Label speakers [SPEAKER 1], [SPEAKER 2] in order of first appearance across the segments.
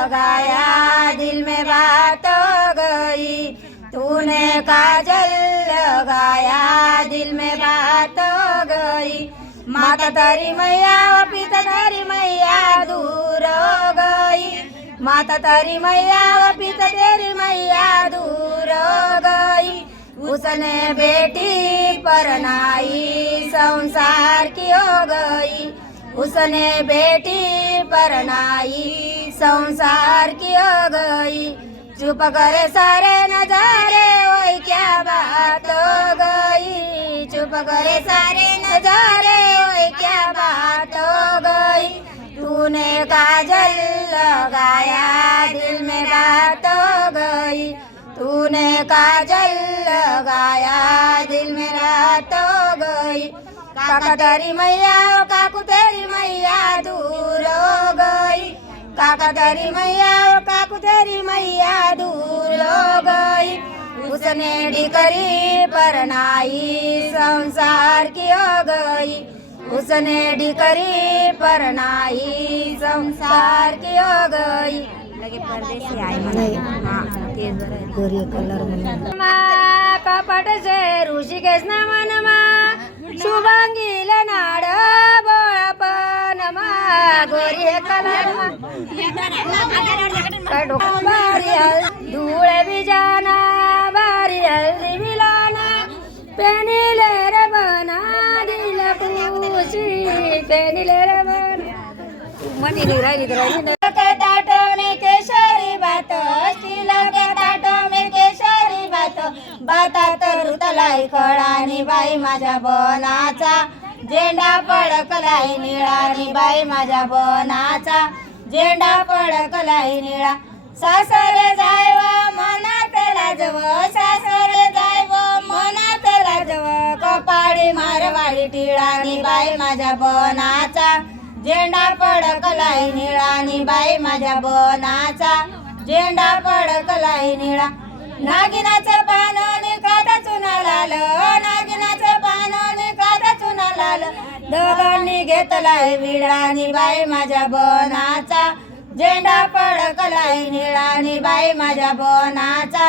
[SPEAKER 1] लगाया दिल में बात हो गई। तूने काजल लगाया, दिल में बात हो गई। माता तारी मैया और पिता तारी मैया दूर हो गई। माता तारी मैया और पिता तेरी मैया दूर हो गई। उसने बेटी परनाई, संसार की हो गई। उसने बेटी परनाई संसार की हो गई। चुप करे सारे नजारे वही क्या बात हो गई। चुप करे सारे नजारे वही क्या बात हो गई। तूने काजल लगाया, दिल में बात हो गई। तूने काजल लगाया, दिल में रात हो गई। काका तेरी मैया, काकू तेरी मैया दूर हो गई। काका तेरी मैया ओ काकू तेरी मैया दूर हो गई। उसने डिकरी परनाई संसार की हो गई। उसने डिकरी परनाई संसार की हो गई। लगे परदेसी आई हाँ कपट से ऋषिकेश मनमा शुभांगील नाड बळपनमा गोरी कलर बारी धूळ बिजाना बारी हल्दी मिलाना पेनिले रे बना दिल खुशी पेनिले रे बना मनी राहिली तर राहिली ताटो केशरी बात स्टील के ताटो केशरी बात बाता तर तलाई खडानी बाई माझ्या बनाचा झेंडा पडकलाई निळानी बाई माझ्या बनाचा. झेंडा पडकलाई निळा. सासरे जायव मनात लाजव सासरे जायव मनात लाजव कपाळी मारवाडी टिळानी बाई माझ्या बनाचा. झेंडा पडकलाई निळानी बाई माझ्या बनाचा. झेंडा पडकलाई निळा. नागिनाचं पान निकाता चुना लाल. दोघांनी घेतलाय विडानी बाई माझ्या बनाचा. झेंडा पडकलाई निळानी बाई माझ्या बनाचा.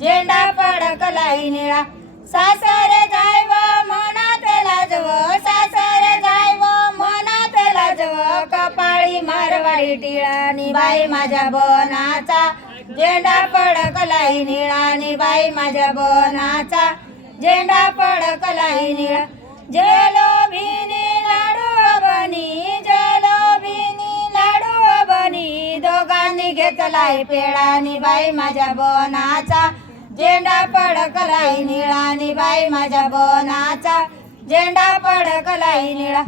[SPEAKER 1] झेंडा पडकलाई निळा. सासरे जायव मनात लाजव. सासरे जायव मनात लाजव. कपाळी मारवाडी टिळानी बाई माझ्या बनाचा. झेंडा पडकलाई निळानी बाई माझ्या बनाचा. झेंडा पडकलाई निळा. झेलो घेतलाय पेळानी बाई माझ्या बनाचा. झेंडा पडकलाय निळानी बाई माझ्या बनाचा. झेंडा पडकलाय निळा.